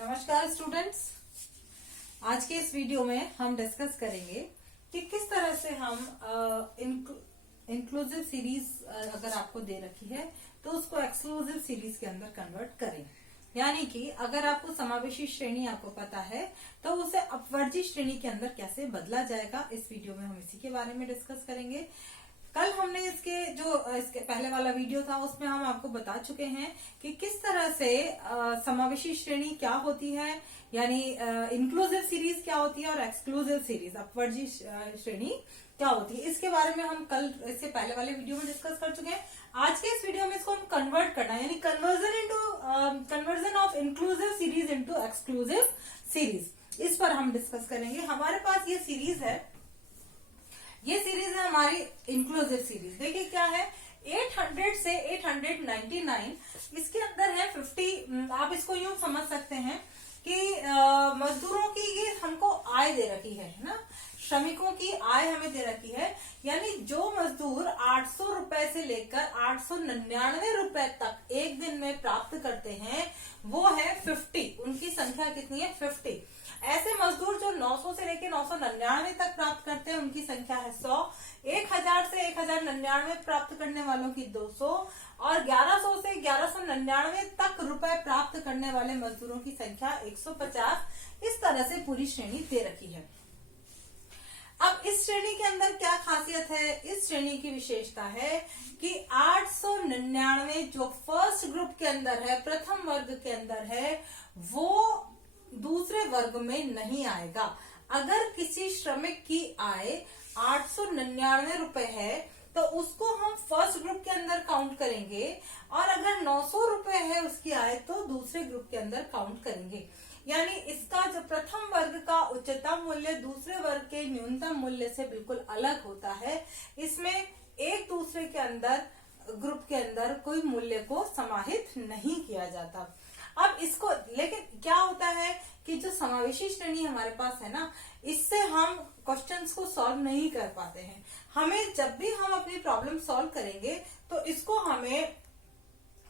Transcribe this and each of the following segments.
नमस्कार स्टूडेंट्स, आज के इस वीडियो में हम डिस्कस करेंगे कि किस तरह से हम इंक्लूसिव सीरीज अगर आपको दे रखी है तो उसको एक्सक्लूसिव सीरीज के अंदर कन्वर्ट करें। यानी कि अगर आपको समावेशी श्रेणी आपको पता है तो उसे अपवर्जी श्रेणी के अंदर कैसे बदला जाएगा, इस वीडियो में हम इसी के बारे में डिस्कस करेंगे। कल हमने इसके पहले वाला वीडियो था उसमें हम आपको बता चुके हैं कि किस तरह से समावेशी श्रेणी क्या होती है, यानी इंक्लूसिव सीरीज क्या होती है और एक्सक्लूसिव सीरीज अपवर्जी श्रेणी क्या होती है। इसके बारे में हम कल इससे पहले वाले वीडियो में डिस्कस कर चुके हैं। आज के इस वीडियो में इसको हम कन्वर्ट करना है, यानी conversion of inclusive series into exclusive series, इस पर हम डिस्कस करेंगे। हमारे पास ये सीरीज है, ये सीरीज है हमारी इंक्लूसिव सीरीज। देखिए क्या है, 800 से 899, इसके अंदर है 50। आप इसको यूं समझ सकते हैं कि मजदूरों की ये हमको आय दे रखी है ना, श्रमिकों की आय हमें दे रखी है। यानी जो मजदूर 800 रुपए से लेकर 899 रुपए तक एक दिन में प्राप्त करते हैं वो है 50। उनकी संख्या कितनी है? 50। ऐसे मजदूर जो 900 से लेकर 999 तक प्राप्त करते हैं उनकी संख्या है 100। 1000 से 1099 प्राप्त करने वालों की 200 और 1100 से 1199 तक रुपए प्राप्त करने वाले मजदूरों की संख्या 150। इस तरह से पूरी श्रेणी दे रखी है। अब इस श्रेणी के अंदर क्या खासियत है? इस श्रेणी की विशेषता है कि 899 जो फर्स्ट ग्रुप के अंदर है, प्रथम वर्ग के अंदर है, वो दूसरे वर्ग में नहीं आएगा। अगर किसी श्रमिक की आय 899 रुपए है तो उसको हम फर्स्ट ग्रुप के अंदर काउंट करेंगे, और अगर 900 रुपए है उसकी आय तो दूसरे ग्रुप के अंदर काउंट करेंगे। यानी इसका जो प्रथम वर्ग का उच्चतम मूल्य दूसरे वर्ग के न्यूनतम मूल्य से बिल्कुल अलग होता है। इसमें एक दूसरे के अंदर ग्रुप के अंदर कोई मूल्य को समाहित नहीं किया जाता। अब इसको लेकिन क्या होता है कि जो समावेशी श्रेणी हमारे पास है ना, इससे हम क्वेश्चंस को सॉल्व नहीं कर पाते हैं। हमें जब भी हम अपनी प्रॉब्लम सॉल्व करेंगे तो इसको हमें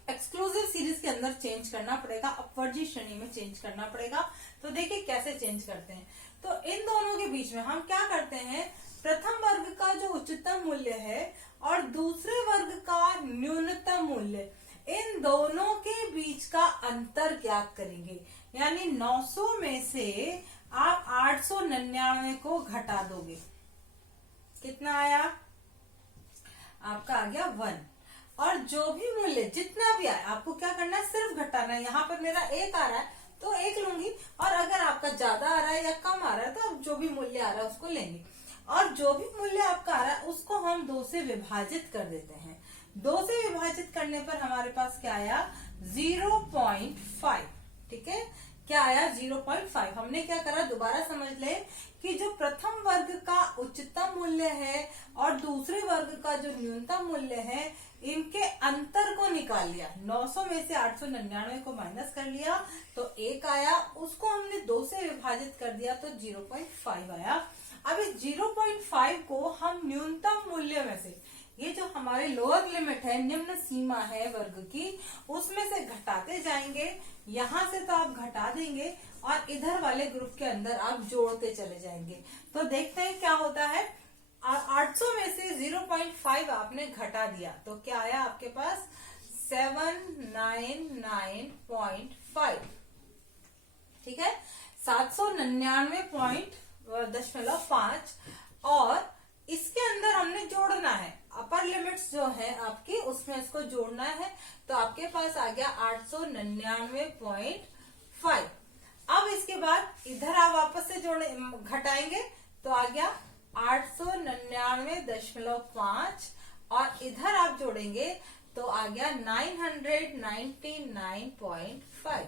एक्सक्लूसिव सीरीज के अंदर चेंज करना पड़ेगा, अपवर्जी श्रेणी में चेंज करना पड़ेगा। तो देखिए कैसे चेंज करते हैं। तो इन दोनों के बीच में हम क्या करते हैं, प्रथम वर्ग का जो उच्चतम मूल्य है और दूसरे वर्ग का न्यूनतम मूल्य, इन दोनों के बीच का अंतर ज्ञात करेंगे। यानी 900 में से आप 899 को घटा दोगे, कितना आया? आपका आ गया 1। और जो भी मूल्य जितना भी आए आपको क्या करना है, सिर्फ घटाना है। यहाँ पर मेरा 1 आ रहा है तो 1 लूंगी, और अगर आपका ज्यादा आ रहा है या कम आ रहा है तो आप जो भी मूल्य आ रहा है उसको लेंगे, और जो भी मूल्य आपका आ रहा है उसको हम 2 से विभाजित कर देते हैं। 2 से विभाजित करने पर हमारे पास क्या आया? 0.5। ठीक है, क्या आया? 0.5। हमने क्या करा, दोबारा समझ ले कि जो प्रथम वर्ग का उच्चतम मूल्य है और दूसरे वर्ग का जो न्यूनतम मूल्य है, इनके अंतर को निकाल लिया। 900 में से 899 को माइनस कर लिया तो 1 आया, उसको हमने 2 से विभाजित कर दिया तो 0.5 आया। अब इस 0.5 को हम न्यूनतम मूल्य में से, ये जो हमारे लोअर लिमिट है, निम्न सीमा है वर्ग की, उसमें से घटाते जाएंगे। यहाँ से तो आप घटा देंगे और इधर वाले ग्रुप के अंदर आप जोड़ते चले जाएंगे। तो देखते हैं क्या होता है। 800 में से 0.5 आपने घटा दिया तो क्या आया आपके पास? 799.5। ठीक है, 799.5, और इसके अंदर हमने जोड़ना है, अपर लिमिट्स जो है आपकी उसमें इसको जोड़ना है। तो आपके पास आ गया 899.5। अब इसके बाद इधर आप वापस से घटाएंगे तो आ गया 899.5, और इधर आप जोड़ेंगे तो आ गया 999.5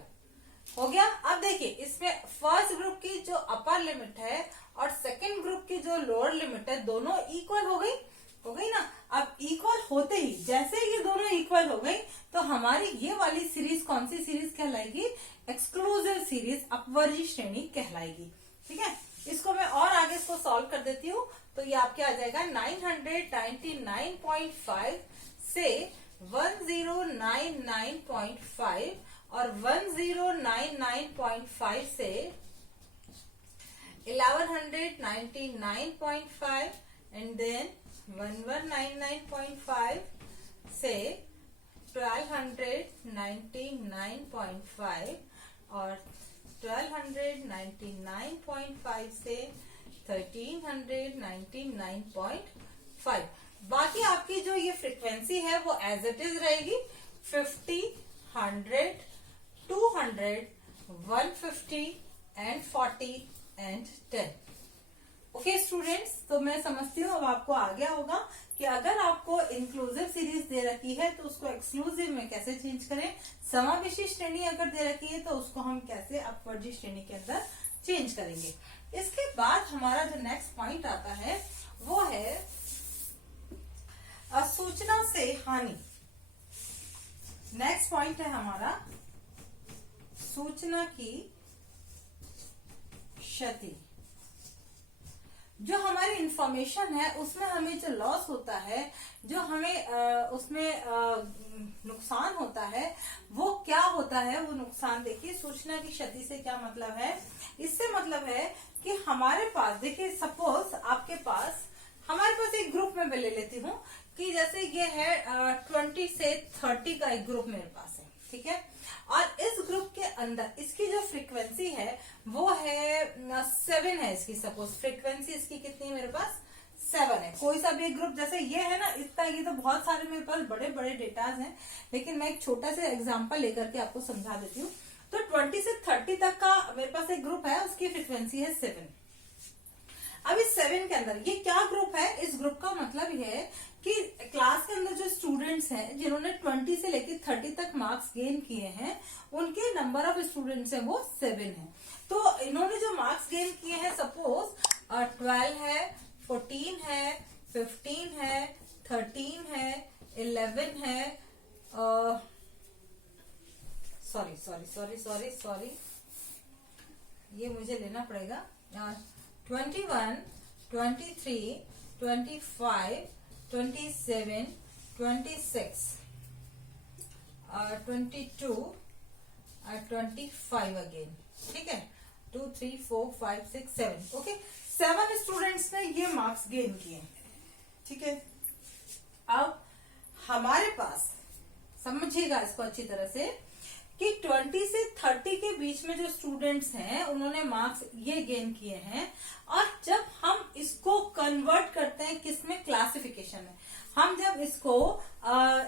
हो गया। अब देखिए इसमें फर्स्ट ग्रुप की जो अपर लिमिट है और सेकंड ग्रुप की जो लोअर लिमिट है, दोनों इक्वल हो गई ना। अब इक्वल होते ही जैसे ये दोनों इक्वल हो गई तो हमारी ये वाली सीरीज कौन सी सीरीज कहलाएगी? एक्सक्लूसिव सीरीज, अपवर्जी श्रेणी कहलाएगी। ठीक है, इसको मैं और आगे इसको सॉल्व कर देती हूँ। तो ये आपके आ जाएगा 999.5 से 1099.5 और 1099.5 से 1199.5 एंड देन 1199.5 से 1299.5 और 1299.5 से 1399.5। बाकी आपकी जो ये फ्रीक्वेंसी है वो एज इट इज रहेगी 50, 100, 200, 150 एंड 40 एंड 10। ओके स्टूडेंट्स, तो मैं समझती हूँ अब आपको आ गया होगा कि अगर आपको इंक्लूसिव सीरीज दे रखी है तो उसको एक्सक्लूसिव में कैसे चेंज करें, समावेशी श्रेणी अगर दे रखी है तो उसको हम कैसे अपवर्जी श्रेणी के अंदर चेंज करेंगे। इसके बाद हमारा जो नेक्स्ट पॉइंट आता है वो है सूचना से हानि। नेक्स्ट पॉइंट है हमारा सूचना की क्षति। जो हमारी इंफॉर्मेशन है उसमें हमें जो लॉस होता है, जो हमें उसमें नुकसान होता है, वो क्या होता है वो नुकसान। देखिए सूचना की क्षति से क्या मतलब है, इससे मतलब है कि हमारे पास, देखिए सपोज आपके पास, हमारे पास एक ग्रुप में मैं ले लेती हूँ कि जैसे ये है 20 से 30 का एक ग्रुप मेरे पास है, ठीक है। और इस ग्रुप के अंदर इसकी जो फ्रीक्वेंसी है वो है 7 है इसकी। सपोज फ्रीक्वेंसी इसकी कितनी है मेरे पास 7 है। कोई सा भी ग्रुप, जैसे ये है ना इतना, ये तो बहुत सारे मेरे पास बड़े बड़े डेटाज हैं, लेकिन मैं एक छोटा सा एग्जांपल लेकर के आपको समझा देती हूँ। तो 20 से 30 तक का मेरे पास एक ग्रुप है, उसकी फ्रीक्वेंसी है 7। अब इस 7 के अंदर ये क्या ग्रुप है, इस ग्रुप का मतलब ये है कि क्लास के अंदर जो स्टूडेंट्स हैं जिन्होंने 20 से लेकर 30 तक मार्क्स गेन किए हैं, उनके नंबर ऑफ स्टूडेंट्स हैं वो 7 है। तो इन्होंने जो मार्क्स गेन किए हैं, सपोज 12 है, 14 है, 15 है, 13 है, 11 है, सॉरी ये मुझे लेना पड़ेगा, 21, 23, 25, 27, 26, 22, 25 अगेन, ठीक है। 2, 3, 4, 5, 6, 7, ओके। 7 स्टूडेंट्स ने ये मार्क्स गेन किए, ठीक है। अब हमारे पास समझिएगा इसको अच्छी तरह से कि 20 से 30 के बीच में जो स्टूडेंट्स हैं उन्होंने मार्क्स ये गेन किए हैं। और जब हम इसको कन्वर्ट करते हैं किसमें, क्लासिफिकेशन में, हम जब इसको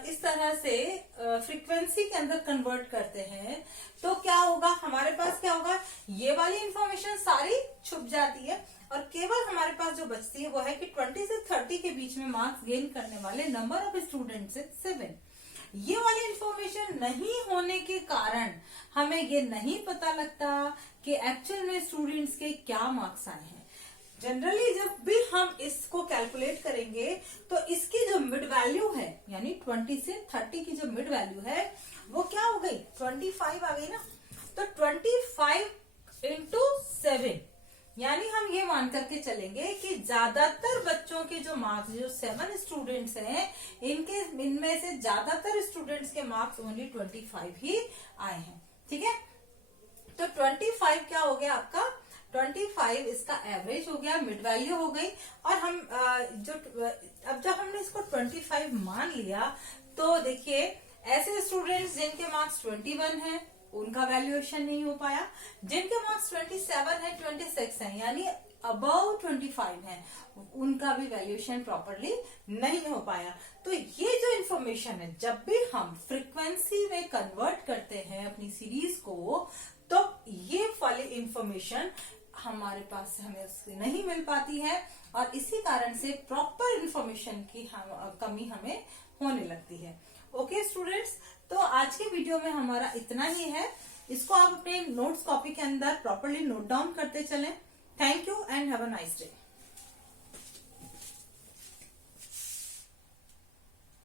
इस तरह से फ्रीक्वेंसी के अंदर कन्वर्ट करते हैं तो क्या होगा, हमारे पास क्या होगा, ये वाली इंफॉर्मेशन सारी छुप जाती है और केवल हमारे पास जो बचती है वो है कि 20 से 30 के बीच में मार्क्स गेन करने वाले नंबर ऑफ स्टूडेंट्स 7। ये वाली इंफॉर्मेशन नहीं होने के कारण हमें ये नहीं पता लगता कि एक्चुअल में स्टूडेंट्स के क्या मार्क्स आए हैं। जनरली जब भी हम इसको कैलकुलेट करेंगे तो इसकी जो मिड वैल्यू है, यानी 20 से 30 की जो मिड वैल्यू है वो क्या हो गई, 25 आ गई ना। तो 25 इंटू 7, यानी हम ये मान करके चलेंगे कि ज्यादातर बच्चों के जो मार्क्स, जो 7 स्टूडेंट्स हैं, इनमें से ज्यादातर स्टूडेंट्स के मार्क्स ओनली 25 ही आए हैं, ठीक है। तो 25 क्या हो गया आपका, 25 इसका एवरेज हो गया, मिड वैल्यू हो गई। और हम अब जब हमने इसको 25 मान लिया तो देखिए ऐसे स्टूडेंट्स जिनके मार्क्स 21 हैं उनका वैल्यूएशन नहीं हो पाया, जिनके मार्क्स 27 है, 26 है, यानी अबव 25 है, उनका भी वैल्यूएशन प्रॉपरली नहीं हो पाया। तो ये जो इन्फॉर्मेशन है, जब भी हम फ्रीक्वेंसी में कन्वर्ट करते हैं अपनी सीरीज को, तो ये वाली इंफॉर्मेशन हमारे पास हमें उससे नहीं मिल पाती है और इसी कारण से प्रॉपर इंफॉर्मेशन की कमी हमें होने लगती है। ओके स्टूडेंट्स, तो आज के वीडियो में हमारा इतना ही है। इसको आप अपने नोट्स कॉपी के अंदर प्रॉपरली नोट डाउन करते चलें। Thank you and have a nice day.